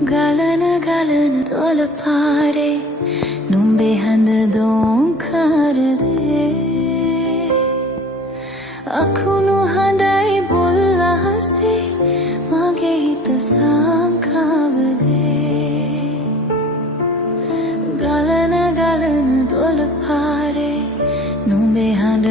ගලන ගලන තොල පාරේ නුඹේ හඳ දෝංකාරදේ අකුණු හඬයි බොල් අහසේ මගේ හිත සංකාවදේ ගලන ගලන තොල පාරේ නුඹේ හඳ